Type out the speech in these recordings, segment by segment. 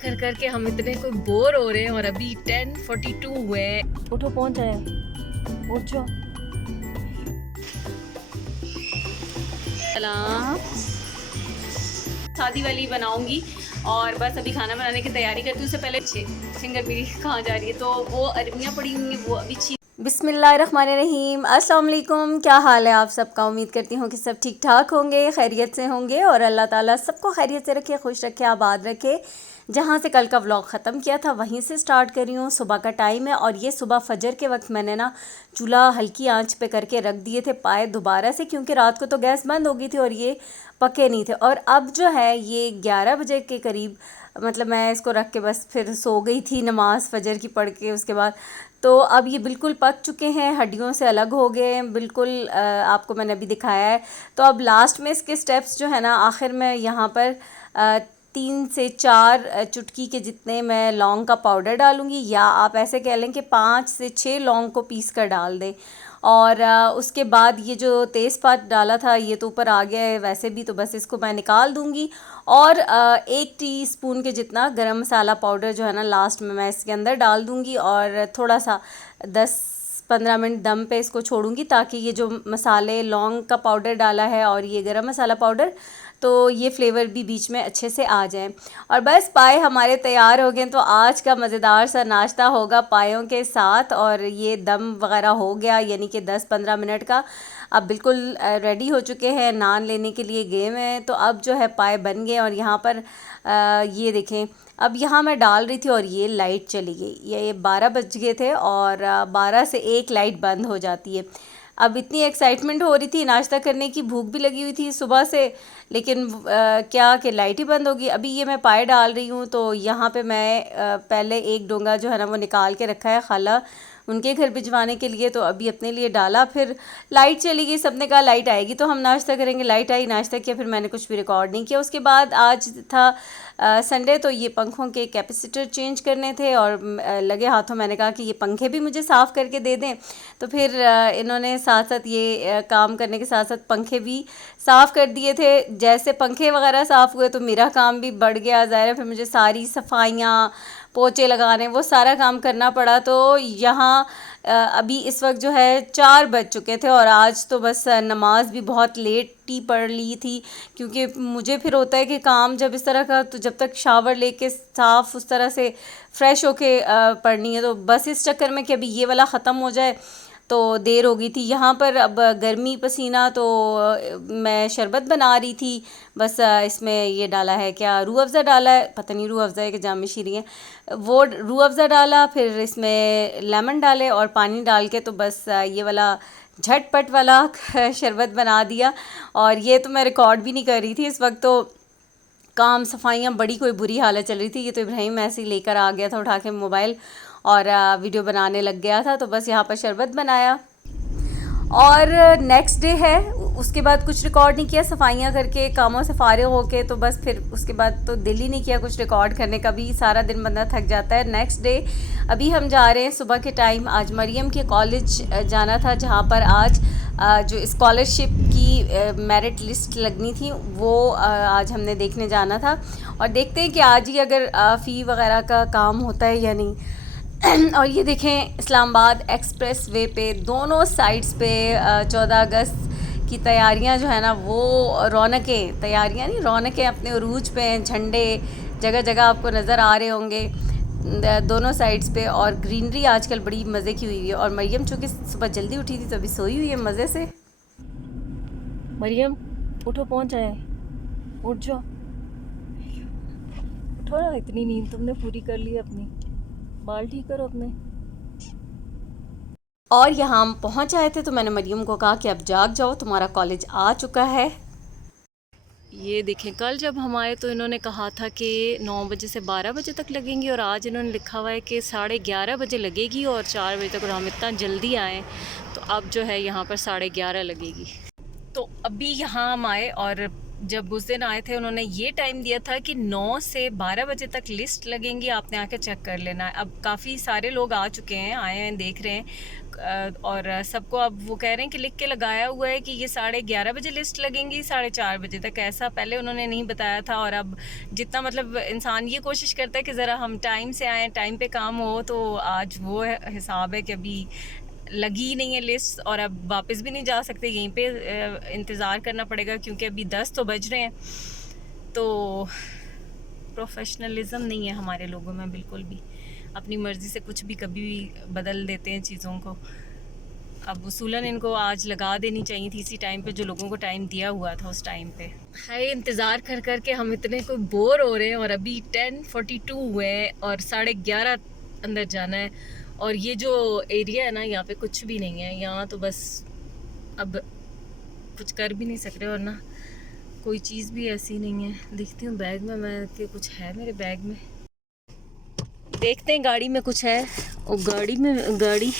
कर कर के हम इतने कोई बोर हो रहे हैं और अभी 10:42 हुए हैं। उठो, पहुंच जाए, उठ जाओ। सलाम, शादी वाली बनाऊंगी और बस अभी खाना बनाने की तैयारी करती हूँ। उससे पहले फिंगर मेरी कहाँ जा रही है, तो वो अरबियाँ पड़ी हुई हैं, वो अभी बिस्मिल्लाहिर्रहमानिर्रहीम। अस्सलाम वालेकुम, क्या हाल है आप सबका। उम्मीद करती हूँ कि सब ठीक ठाक होंगे, खैरियत से होंगे और अल्लाह ताला सबको खैरियत से रखे, खुश रखे, आबाद रखे। जहाँ से कल का व्लॉग ख़त्म किया था वहीं से स्टार्ट कर रही हूँ। सुबह का टाइम है और ये सुबह फजर के वक्त मैंने ना चूल्हा हल्की आंच पे करके रख दिए थे पाए दोबारा से, क्योंकि रात को तो गैस बंद हो गई थी और ये पके नहीं थे। और अब जो है ये 11 बजे के करीब, मतलब मैं इसको रख के बस फिर सो गई थी नमाज़ फजर की पढ़ के उसके बाद। तो अब ये बिल्कुल पक चुके हैं, हड्डियों से अलग हो गए हैं बिल्कुल। आपको मैंने अभी दिखाया है। तो अब लास्ट में इसके स्टेप्स जो है ना, आखिर में यहाँ पर 3 से 4 चुटकी के जितने मैं लौंग का पाउडर डालूँगी, या आप ऐसे कह लें कि 5 से 6 लौंग को पीस कर डाल दें। और उसके बाद ये जो तेज़पात डाला था ये तो ऊपर आ गया है वैसे भी, तो बस इसको मैं निकाल दूँगी। और 1 टीस्पून के जितना गरम मसाला पाउडर जो है ना लास्ट में मैं इसके अंदर डाल दूँगी और थोड़ा सा 10-15 मिनट दम पे इसको छोड़ूंगी, ताकि ये जो मसाले लौंग का पाउडर डाला है और ये गरम मसाला पाउडर, तो ये फ्लेवर भी बीच में अच्छे से आ जाए। और बस पाए हमारे तैयार हो गए। तो आज का मज़ेदार सा नाश्ता होगा पायों के साथ, और ये दम वगैरह हो गया, यानी कि 10-15 मिनट का अब बिल्कुल रेडी हो चुके हैं, नान लेने के लिए गए हुए हैं। तो अब जो है पाए बन गए और यहाँ पर ये देखें, अब यहाँ मैं डाल रही थी और ये लाइट चली गई। ये 12 बज गए थे और 12 से 1 लाइट बंद हो जाती है। अब इतनी एक्साइटमेंट हो रही थी नाश्ता करने की, भूख भी लगी हुई थी सुबह से, लेकिन क्या कि लाइट ही बंद होगी। अभी ये मैं पाए डाल रही हूँ, तो यहाँ पे मैं पहले एक डोंगा जो है ना वो निकाल के रखा है खाला उनके घर भिजवाने के लिए, तो अभी अपने लिए डाला। फिर लाइट चली गई, सबने कहा लाइट आएगी तो हम नाश्ता करेंगे। लाइट आई, नाश्ता किया, फिर मैंने कुछ भी रिकॉर्ड नहीं किया। उसके बाद आज था संडे, तो ये पंखों के कैपेसिटर चेंज करने थे और लगे हाथों मैंने कहा कि ये पंखे भी मुझे साफ़ करके दे दें। तो फिर इन्होंने साथ साथ ये काम करने के साथ साथ पंखे भी साफ़ कर दिए थे। जैसे पंखे वगैरह साफ़ हुए तो मेरा काम भी बढ़ गया ज़ाहिर है, फिर मुझे सारी सफाइयाँ, पोछे लगाने, वो सारा काम करना पड़ा। तो यहाँ अभी इस वक्त जो है 4 बज चुके थे और आज तो बस नमाज भी बहुत लेट ही पढ़ ली थी, क्योंकि मुझे फिर होता है कि काम जब इस तरह का, तो जब तक शावर लेके साफ़ उस तरह से फ़्रेश होके पढ़नी है, तो बस इस चक्कर में कि अभी ये वाला ख़त्म हो जाए तो देर हो गई थी। यहाँ पर अब गर्मी पसीना, तो मैं शरबत बना रही थी। बस इसमें ये डाला है, क्या रूह अफ़ज़ा डाला है, पता नहीं रूह अफ़ज़ा है कि जाम शीरी है, वो रूह अफ़ज़ा डाला, फिर इसमें लेमन डाले और पानी डाल के, तो बस ये वाला झटपट वाला शरबत बना दिया। और ये तो मैं रिकॉर्ड भी नहीं कर रही थी इस वक्त, तो काम सफाइयाँ बड़ी कोई बुरी हालत चल रही थी। ये तो इब्राहिम ऐसे ही लेकर आ गया था उठा के मोबाइल और वीडियो बनाने लग गया था, तो बस यहाँ पर शरबत बनाया। और नेक्स्ट डे है, उसके बाद कुछ रिकॉर्ड नहीं किया, सफाइयाँ करके कामों से फारिग होके, तो बस फिर उसके बाद तो दिल ही नहीं किया कुछ रिकॉर्ड करने का, भी सारा दिन बंदा थक जाता है। नेक्स्ट डे अभी हम जा रहे हैं सुबह के टाइम। आज मरियम के कॉलेज जाना था, जहाँ पर आज जो स्कॉलरशिप की मेरिट लिस्ट लगनी थी वो आज हमने देखने जाना था। और देखते हैं कि आज ही अगर फ़ी वगैरह का काम होता है या नहीं। और ये देखें, इस्लामाबाद एक्सप्रेस वे पे दोनों साइड्स पे 14 अगस्त की तैयारियां जो है ना, वो रौनकें, तैयारियां नहीं रौनकें अपने उरूज पे हैं। झंडे जगह जगह आपको नज़र आ रहे होंगे दोनों साइड्स पे, और ग्रीनरी आजकल बड़ी मज़े की हुई है। और मरियम चूँकि सुबह जल्दी उठी थी तो अभी सोई हुई है मज़े से। मरियम उठो, पहुँच जाए, उठ जाओ, उठो ना, इतनी नींद तुमने पूरी कर ली अपनी, बाल ठीक करो अपने। और यहाँ हम पहुँच आए थे, तो मैंने मरियम को कहा कि अब जाग जाओ, तुम्हारा कॉलेज आ चुका है। ये देखें, कल जब हम आए तो इन्होंने कहा था कि 9 बजे से 12 बजे तक लगेंगी, और आज इन्होंने लिखा हुआ है कि 11:30 बजे लगेगी और 4 बजे तक, और हम इतना जल्दी आए तो अब जो है यहाँ पर 11:30 लगेगी। तो अभी यहाँ हम आए, और जब उस दिन आए थे उन्होंने ये टाइम दिया था कि 9 से 12 बजे तक लिस्ट लगेंगी, आपने आके चेक कर लेना है। अब काफ़ी सारे लोग आ चुके हैं, आए हैं, देख रहे हैं। और सबको अब वो कह रहे हैं कि लिख के लगाया हुआ है कि ये 11:30 बजे लिस्ट लगेंगी 4:30 बजे तक। ऐसा पहले उन्होंने नहीं बताया था। और अब जितना मतलब इंसान ये कोशिश करता है कि ज़रा हम टाइम से आएँ, टाइम पे काम हो, तो आज वो हिसाब है कि अभी लगी ही नहीं है लिस्ट और अब वापस भी नहीं जा सकते, यहीं पे इंतज़ार करना पड़ेगा क्योंकि अभी 10 तो बज रहे हैं। तो प्रोफेशनलिज्म नहीं है हमारे लोगों में बिल्कुल भी, अपनी मर्ज़ी से कुछ भी कभी भी बदल देते हैं चीज़ों को। अब उसूलन इनको आज लगा देनी चाहिए थी इसी टाइम पे जो लोगों को टाइम दिया हुआ था उस टाइम पे। हाय, इंतज़ार कर कर के हम इतने कोई बोर हो रहे हैं और अभी 10:42 हुए हैं और 11:30 अंदर जाना है। और ये जो एरिया है ना, यहाँ पे कुछ भी नहीं है। यहाँ तो बस अब कुछ कर भी नहीं सक रहे और ना कोई चीज़ भी ऐसी नहीं है। देखती हूँ बैग में मैं कि कुछ है मेरे बैग में, देखते हैं गाड़ी में कुछ है। और गाड़ी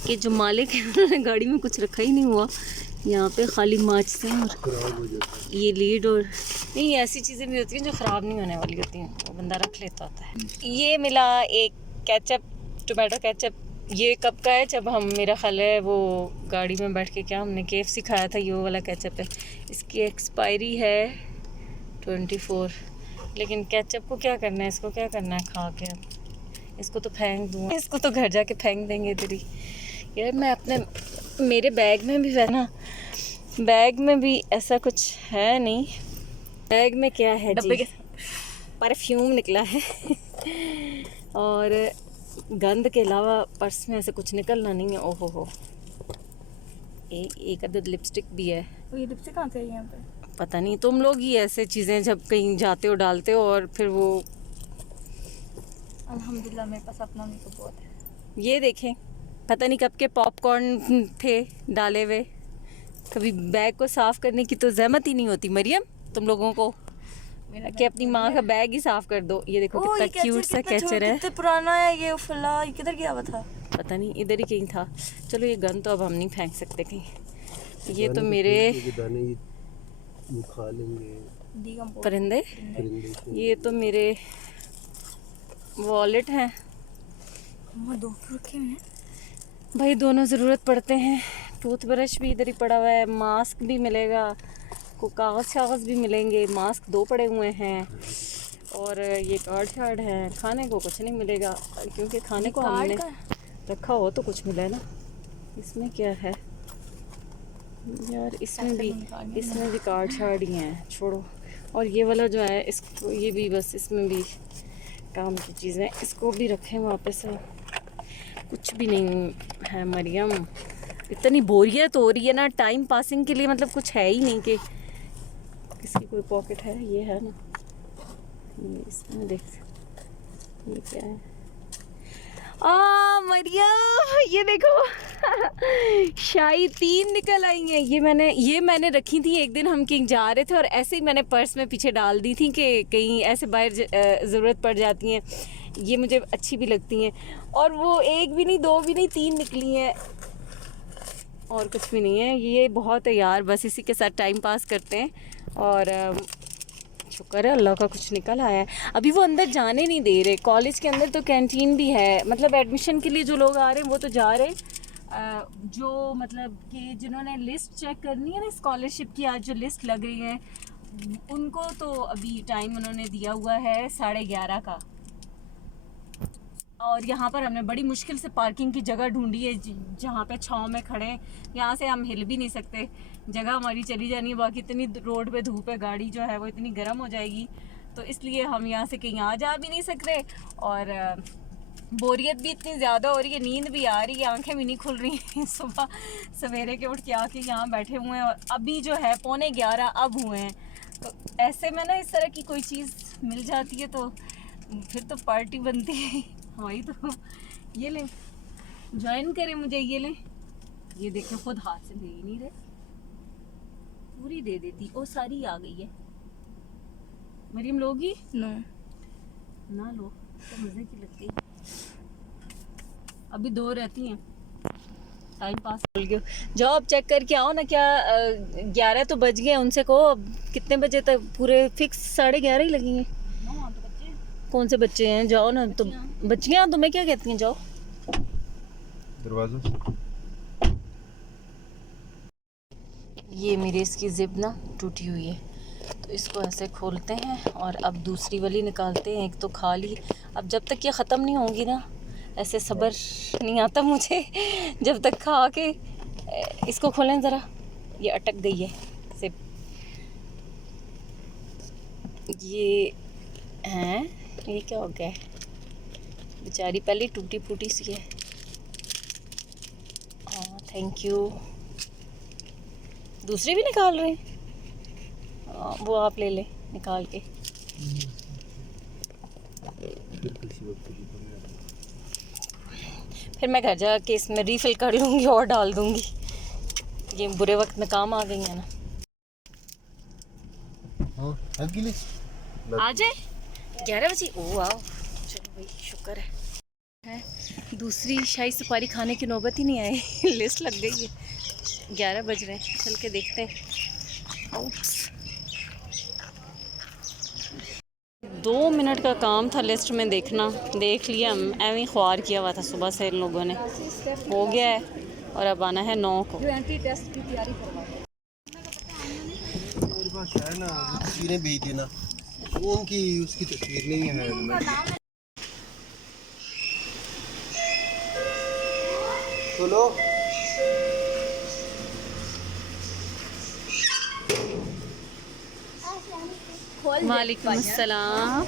के जो मालिक है उन्होंने गाड़ी में कुछ रखा ही नहीं हुआ। यहाँ पे खाली माचिसें और ये लीड और नहीं, ऐसी चीज़ें भी होती हैं जो ख़राब नहीं होने वाली होती हैं, वो बंदा रख लेता होता है। ये मिला एक केचप, टोमेटो केचप। ये कब का है? जब हम, मेरा ख्याल है वो गाड़ी में बैठ के क्या हमने KFC खाया था, ये वाला केचप है। इसकी एक्सपायरी है 24। लेकिन केचप को क्या करना है, इसको क्या करना है खा के? इसको तो फेंक दूँ, इसको तो घर जाके फेंक देंगे इधर ही। यार मैं अपने, मेरे बैग में भी ना, बैग में भी ऐसा कुछ है नहीं। बैग में क्या है जी? परफ्यूम निकला है और गंद के अलावा पर्स में ऐसे कुछ निकलना नहीं है। ओहो हो, एक अदद लिपस्टिक भी है। ये लिपस्टिक कहाँ से आई यहाँ पे? पता नहीं, तुम लोग ही ऐसे चीज़ें जब कहीं जाते हो डालते हो और फिर वो। अल्हम्दुलिल्लाह मेरे पास अपना मेकअप बहुत है। ये देखें, पता नहीं कब के पॉपकॉर्न थे डाले हुए। कभी बैग को साफ़ करने की तो जहमत ही नहीं होती मरियम तुम लोगों को कि अपनी माँ का बैग ही साफ़ कर दो। ये देखो कितना क्यूट सा कैचर है, कितना पुराना है ये। फला ये किधर गया हुआ था? पता नहीं, इधर ही कहीं था। चलो ये गन तो अब हम नहीं फेंक सकते कहीं। ये तो मेरे खा लेंगे परिंदे। ये तो मेरे वॉलेट हैं दो रखे हैं भाई, दोनों ज़रूरत पड़ते हैं। टूथब्रश भी इधर ही पड़ा हुआ है, मास्क भी मिलेगा, को कागज़ भी मिलेंगे। मास्क 2 पड़े हुए हैं और ये कार्ड शार्ड है। खाने को कुछ नहीं मिलेगा क्योंकि खाने को हमने रखा हो तो कुछ मिला है ना। इसमें क्या है यार? इसमें भी कार्ड शार्ड ही हैं, छोड़ो। और ये वाला जो है, इसको ये भी बस, इसमें भी काम की चीज़ें, इसको भी रखें वापस। कुछ भी नहीं है मरियम, इतनी बोरियत हो रही है ना टाइम पासिंग के लिए, मतलब कुछ है ही नहीं कि किसकी कोई पॉकेट है। ये है ना, ये इसमें देख, ये क्या है? मरियम ये देखो शाही 3 निकल आई हैं। ये मैंने रखी थी। एक दिन हम कहीं जा रहे थे और ऐसे ही मैंने पर्स में पीछे डाल दी थी कि कहीं ऐसे बाहर ज़रूरत पड़ जाती हैं। ये मुझे अच्छी भी लगती हैं। और वो 1 भी नहीं, 2 भी नहीं, 3 निकली हैं और कुछ भी नहीं है। ये बहुत है यार, बस इसी के साथ टाइम पास करते हैं। और शुक्र है अल्लाह का कुछ निकल आया है। अभी वो अंदर जाने नहीं दे रहे। कॉलेज के अंदर तो कैंटीन भी है, मतलब एडमिशन के लिए जो लोग आ रहे हैं वो तो जा रहे हैं। जो मतलब कि जिन्होंने लिस्ट चेक करनी है ना स्कॉलरशिप की, आज जो लिस्ट लग रही है उनको तो अभी टाइम उन्होंने दिया हुआ है 11:30 का। और यहाँ पर हमने बड़ी मुश्किल से पार्किंग की जगह ढूंढी है जहाँ पे छाँव में खड़े हैं। यहाँ से हम हिल भी नहीं सकते, जगह हमारी चली जानी है। बाकी इतनी रोड पे धूप है, गाड़ी जो है वो इतनी गर्म हो जाएगी, तो इसलिए हम यहाँ से कहीं आ जा भी नहीं सकते। और बोरियत भी इतनी ज़्यादा हो रही है, नींद भी आ रही है, आंखें भी नहीं खुल रही हैं। सुबह सवेरे के उठ के आके यहाँ बैठे हुए हैं और अभी जो है 11:15 अब हुए हैं। तो ऐसे में ना इस तरह की कोई चीज़ मिल जाती है तो फिर तो पार्टी बनती है वही। तो ये लें, ज्वाइन करें मुझे, ये लें। ये देखें खुद हाथ से ले ही नहीं रहे, पूरी दे देती। ओ सारी आ गई है। मरियम लोगी? नो ना लो तो मज़े की लगती। अभी 2 रहती हैं, टाइम पास हो गया। जाओ अब चेक करके आओ ना। क्या 11 तो बज गए, उनसे कहो अब कितने बजे तक पूरे फिक्स 11:30 ही लगेंगे। कौन से बच्चे हैं? जाओ ना तुम, बच्चियाँ तुम्हें क्या कहती हैं? जाओ दरवाजा। ये मेरी इसकी ज़िप ना टूटी हुई है, तो इसको ऐसे खोलते हैं और अब दूसरी वाली निकालते हैं। एक तो खाली, अब जब तक ये ख़त्म नहीं होंगी ना, ऐसे सब्र नहीं आता मुझे जब तक खा के। इसको खोलें ज़रा, ये अटक गई है ज़िप। ये हैं, ये क्या हो गया है बेचारी, पहले टूटी फूटी सी है। हाँ थैंक यू। दूसरी भी निकाल रहे हैं? वो आप ले ले निकाल के। फिर मैं घर जाके इसमें रीफ़िल कर लूँगी और डाल दूँगी। ये बुरे वक्त में काम आ गई है ना। आ जाए 11 बजे। ओ वाह, चलो भाई शुक्र है। दूसरी शाही सुपारी खाने की नौबत ही नहीं आई लिस्ट लग गई है। 11 बज रहे हैं, चल के देखते हैं। ओप्स, 2 मिनट का काम था लिस्ट में देखना, देख लिया। एवं ख्वार किया हुआ था सुबह से इन लोगों ने, हो गया है। और अब आना है 9 को। टेस्ट की तैयारी करवा मेरे पास है ना, तस्वीरें भेज देना। वो उनकी उसकी तस्वीर नहीं है। चलो वालेकुम अस्सलाम।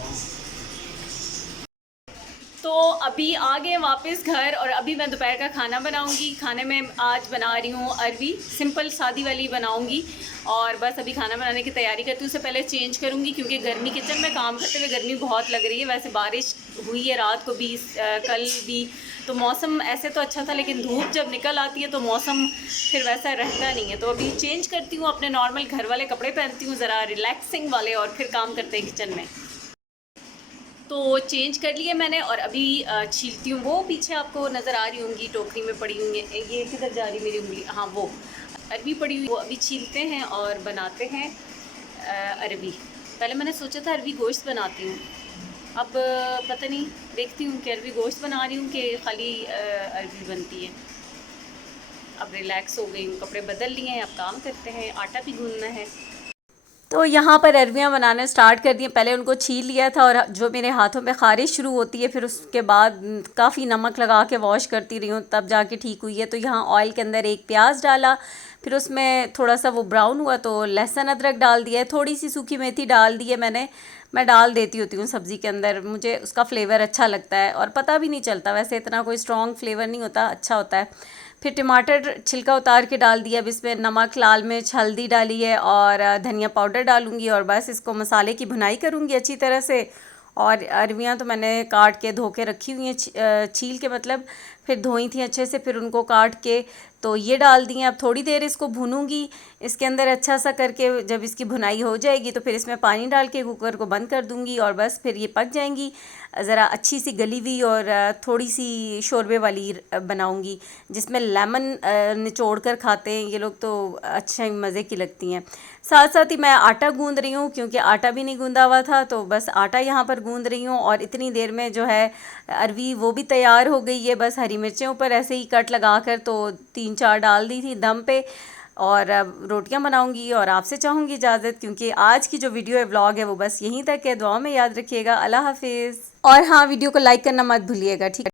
तो अभी आ गए वापस घर और अभी मैं दोपहर का खाना बनाऊंगी। खाने में आज बना रही हूँ अरवी, सिंपल सादी वाली बनाऊंगी। और बस अभी खाना बनाने की तैयारी करती हूँ। उससे पहले चेंज करूँगी क्योंकि गर्मी, किचन में काम करते हुए गर्मी बहुत लग रही है। वैसे बारिश हुई है रात को भी, कल भी, तो मौसम ऐसे तो अच्छा था, लेकिन धूप जब निकल आती है तो मौसम फिर वैसा रहता नहीं है। तो अभी चेंज करती हूँ, अपने नॉर्मल घर वाले कपड़े पहनती हूँ, ज़रा रिलैक्सिंग वाले, और फिर काम करते हैं किचन में। तो चेंज कर लिए मैंने और अभी छीलती हूँ। वो पीछे आपको नज़र आ रही होंगी, टोकरी में पड़ी हुई है। ये किधर जा रही मेरी उंगली, हाँ वो अरवी पड़ी हुई, वो अभी छीलते हैं और बनाते हैं अरवी। पहले मैंने सोचा था अरवी गोश्त बनाती हूँ, अब पता नहीं, देखती हूँ कि अरवी गोश्त बना रही हूँ कि खाली अरवी बनती है। अब रिलैक्स हो गई हूँ, कपड़े बदल लिए हैं, अब काम करते हैं, आटा भी गूंदना है। तो यहाँ पर अरवियाँ बनाने स्टार्ट कर दिए। पहले उनको छील लिया था और जो मेरे हाथों पे ख़ारिश शुरू होती है, फिर उसके बाद काफ़ी नमक लगा के वॉश करती रही हूँ, तब जाके ठीक हुई है। तो यहाँ ऑयल के अंदर एक प्याज डाला, फिर उसमें थोड़ा सा वो ब्राउन हुआ तो लहसुन अदरक डाल दिया है, थोड़ी सी सूखी मेथी डाल दी है मैंने। मैं डाल देती होती हूँ सब्ज़ी के अंदर, मुझे उसका फ्लेवर अच्छा लगता है और पता भी नहीं चलता, वैसे इतना कोई स्ट्रॉन्ग फ्लेवर नहीं होता, अच्छा होता है। फिर टमाटर छिलका उतार के डाल दिया। अब इसमें नमक, लाल मिर्च, हल्दी डाली है और धनिया पाउडर डालूँगी और बस इसको मसाले की भुनाई करूँगी अच्छी तरह से। और अरवियाँ तो मैंने काट के धो के रखी हुई हैं, छील के मतलब, फिर धोई थी अच्छे से, फिर उनको काट के तो ये डाल दी हैं। अब थोड़ी देर इसको भूनूंगी इसके अंदर अच्छा सा करके। जब इसकी भुनाई हो जाएगी तो फिर इसमें पानी डाल के कुकर को बंद कर दूंगी और बस फिर ये पक जाएंगी। ज़रा अच्छी सी गली हुई और थोड़ी सी शोरबे वाली बनाऊंगी, जिसमें लेमन निचोड़ कर खाते हैं ये लोग, तो अच्छे मज़े की लगती हैं। साथ साथ ही मैं आटा गूंद रही हूँ क्योंकि आटा भी नहीं गूंदा हुआ था, तो बस आटा यहाँ पर गूंद रही हूँ। और इतनी देर में जो है अरवी वो भी तैयार हो गई है। बस हरी मिर्चें ऊपर ऐसे ही कट लगा कर तो 3-4 डाल दी थी दम पे, और अब रोटियां बनाऊंगी। और आपसे चाहूँगी इजाज़त, क्योंकि आज की जो वीडियो है, व्लॉग है, वो बस यहीं तक है। दुआ में याद रखिएगा। अल्लाह हाफिज़। और हाँ, वीडियो को लाइक करना मत भूलिएगा, ठीक है।